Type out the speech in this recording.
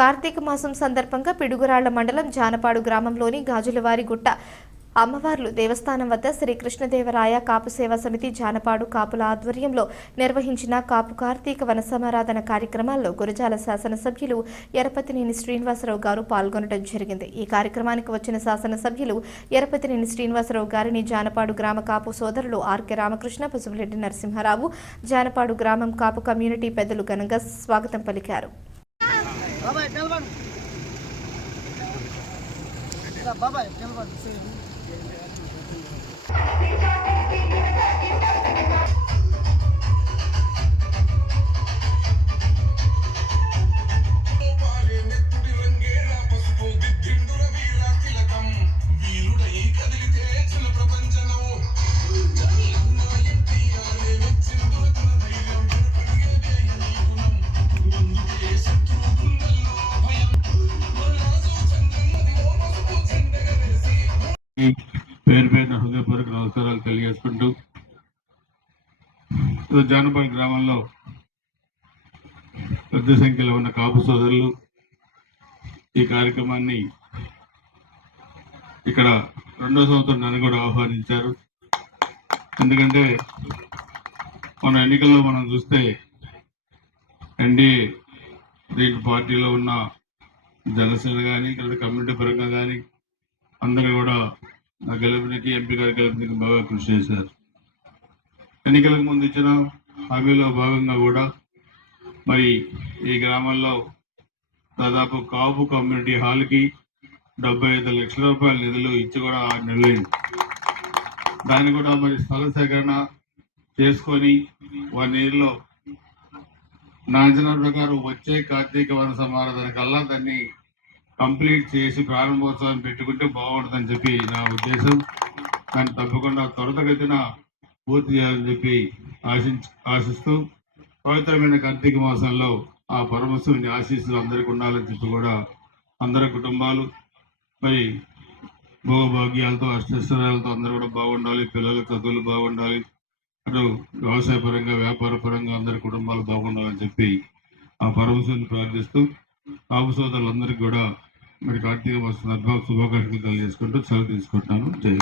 కార్తీక మాసం సందర్భంగా పిడుగురాళ్ళ మండలం జానపాడు గ్రామంలోని గాజులవారి గుట్ట అమ్మవార్లు దేవస్థానం వద్ద శ్రీకృష్ణదేవరాయ కాపు సేవా సమితి జానపాడు కాపుల ఆధ్వర్యంలో నిర్వహించిన కాపు కార్తీక వనసమారాధన కార్యక్రమాల్లో గురజాల శాసనసభ్యులు ఎరపతినేని శ్రీనివాసరావు గారు పాల్గొనడం జరిగింది. ఈ కార్యక్రమానికి వచ్చిన శాసనసభ్యులు ఎరపతినేని శ్రీనివాసరావు గారిని జానపాడు గ్రామ కాపు సోదరులు ఆర్కే రామకృష్ణ పసుపులెడ్డి నరసింహారావు జానపాడు గ్రామం కాపు కమ్యూనిటీ పెద్దలు ఘనంగా స్వాగతం పలికారు. બાબા ચાલવાનું. બાબા ચાલવાનું છે. పేరు పేరున హృదయపూర్వక నమస్కారాలు తెలియజేసుకుంటూ జానపల్లి గ్రామంలో పెద్ద సంఖ్యలో ఉన్న కాపు సోదరులు ఈ కార్యక్రమాన్ని ఇక్కడ రెండో సంవత్సరం నన్ను కూడా ఆహ్వానించారు. ఎందుకంటే మన ఎన్నికల్లో మనం చూస్తే ఎన్డీఏ దీని పార్టీలో ఉన్న జనసేన కానీ ఇక్కడ కమ్యూనిటీ పరంగా కానీ అందరూ కూడా ఆ గెలుపునికి ఎంపీ గారి గెలుపునికి బాగా కృషి చేశారు. ఎన్నికలకు ముందు ఇచ్చిన హామీలో భాగంగా కూడా మరి ఈ గ్రామంలో దాదాపు కాపు కమ్యూనిటీ హాల్కి డెబ్బై ఐదు లక్షల రూపాయల నిధులు ఇచ్చి కూడా ఆరు నెలలైంది దాన్ని కూడా మరి స్థల సేకరణ చేసుకొని వారి నీళ్ళలో నా అంచనా ప్రకారం వచ్చే కార్తీక వన సమారాధన కల్లా దాన్ని కంప్లీట్ చేసి ప్రారంభోత్సవం పెట్టుకుంటే బాగుంటుందని చెప్పి నా ఉద్దేశం. దాన్ని తప్పకుండా త్వరతగతిన పూర్తి చేయాలని చెప్పి ఆశించ ఆశిస్తూ పవిత్రమైన కార్తీక మాసంలో ఆ పరమశివుని ఆశీస్సులు అందరికి ఉండాలని చెప్పి కూడా అందరి కుటుంబాలు మరి భోగభాగ్యాలతో అష్టైశ్వర్యాలతో అందరూ కూడా బాగుండాలి పిల్లల చదువులు బాగుండాలి అటు వ్యవసాయ పరంగా వ్యాపార పరంగా అందరి కుటుంబాలు బాగుండాలని చెప్పి ఆ పరమశివుని ప్రార్థిస్తూ బాబు సోదరులందరికీ కూడా మరి కార్తీక మాసం సందర్భంగా శుభాకాంక్షలు తెలియజేసుకుంటూ సెలవు తీసుకుంటాను జై